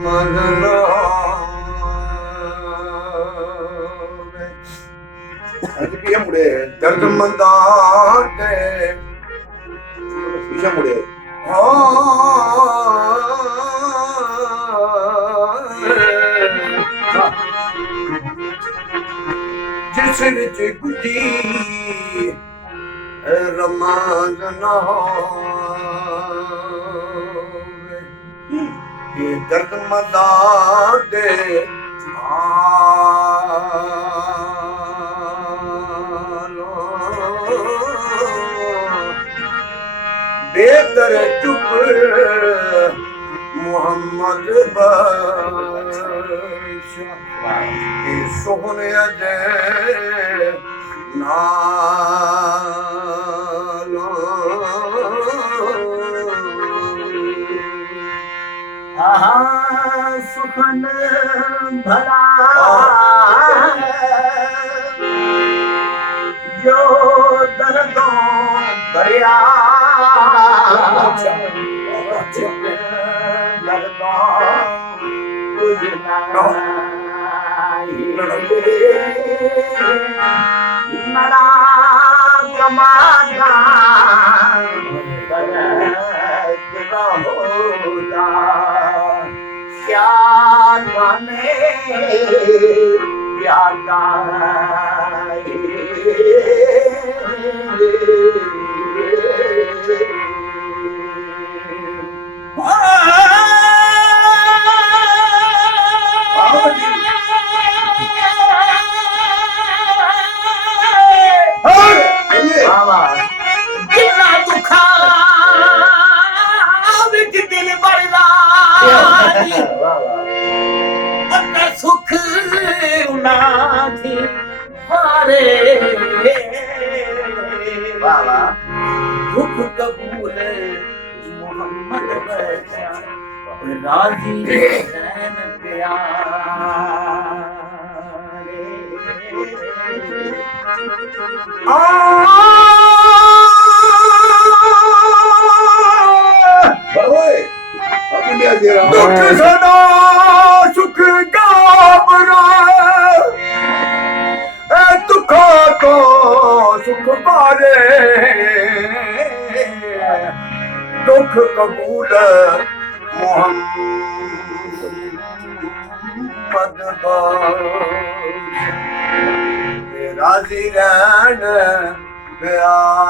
ਮਗਨੋ ਅੱਜ ਕੀ ਮੁੜੇ ਦਰਦ ਮੰਦਾ ਤੇ ਪਿਛਾ ਮੁੜੇ ਜਿਸ ਵਿੱਚ ਗੁੱਜੀ ਰਮਾਜ਼ ਨਾ ਹੋਵੇ ਇਹ ਦਰਦ ਮੰਦਾ ਦੇ बेहतर चुप मोहम्मद सोहने अजय नालो सुखन भला जो दर्दों दरिया नड़ा कमाना क्या जाने क्या सुख थी हारे बाबा दुख कबूल मोहम्मद बचा राजी नैन प्यारे दुख सदा सुख गाबरा दुखा तो सुख बारे दुख कबूल मोहम्मद राजी रहन प्यारे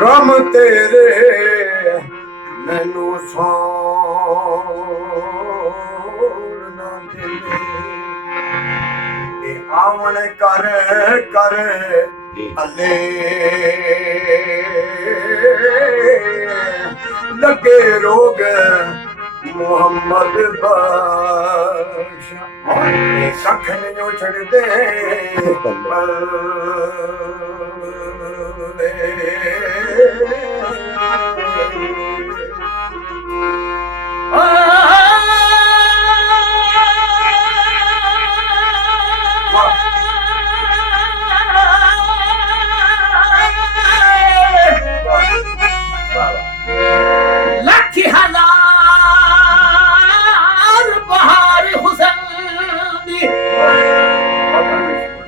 रम तेरे मैनू सोना दिले आवन कर कर अले लगे रोग मोहम्मद बादशाह कख नहीं छड़ दे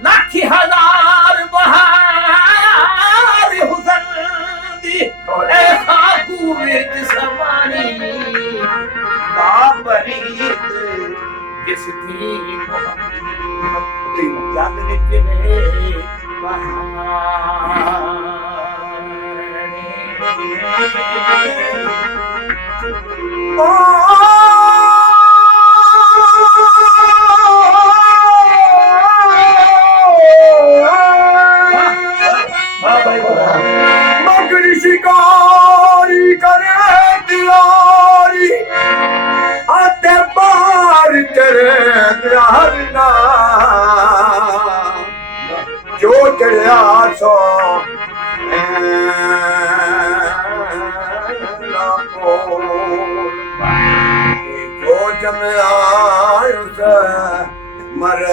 लाख हजार बहार मगरी शिकारी करे दियारी आते बार तेरे हरना जो चढ़िया सो जो जमया उस मर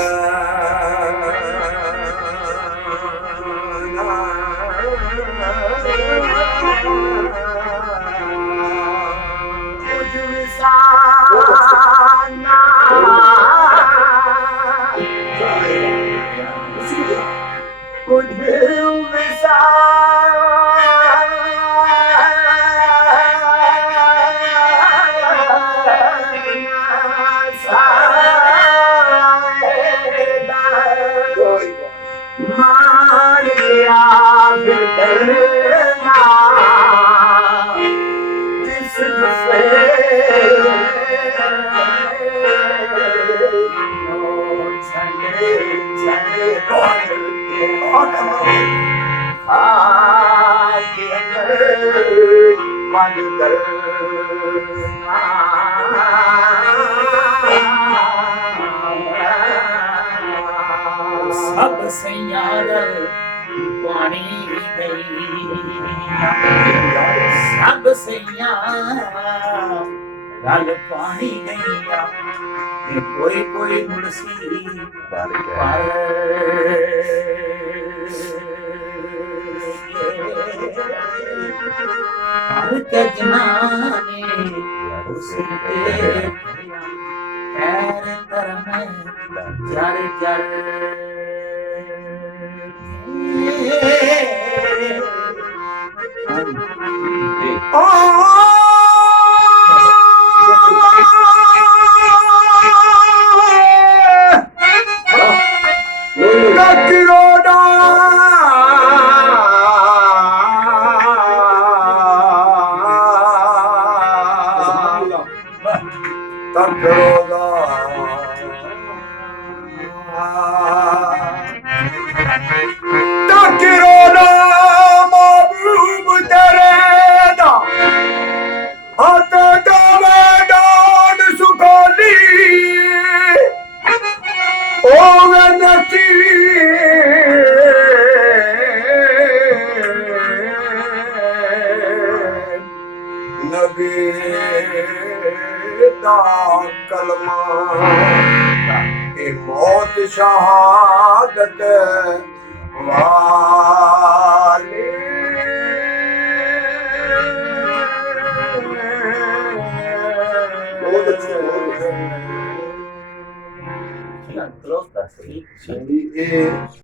सब सैयार पानी गई सब सैयार रल पानी गईया कोई कोई मुड़सी हर कजनाने पैर तरम जर जर कलमा के मौत शहादत वाले बहुत अच्छी Close the ये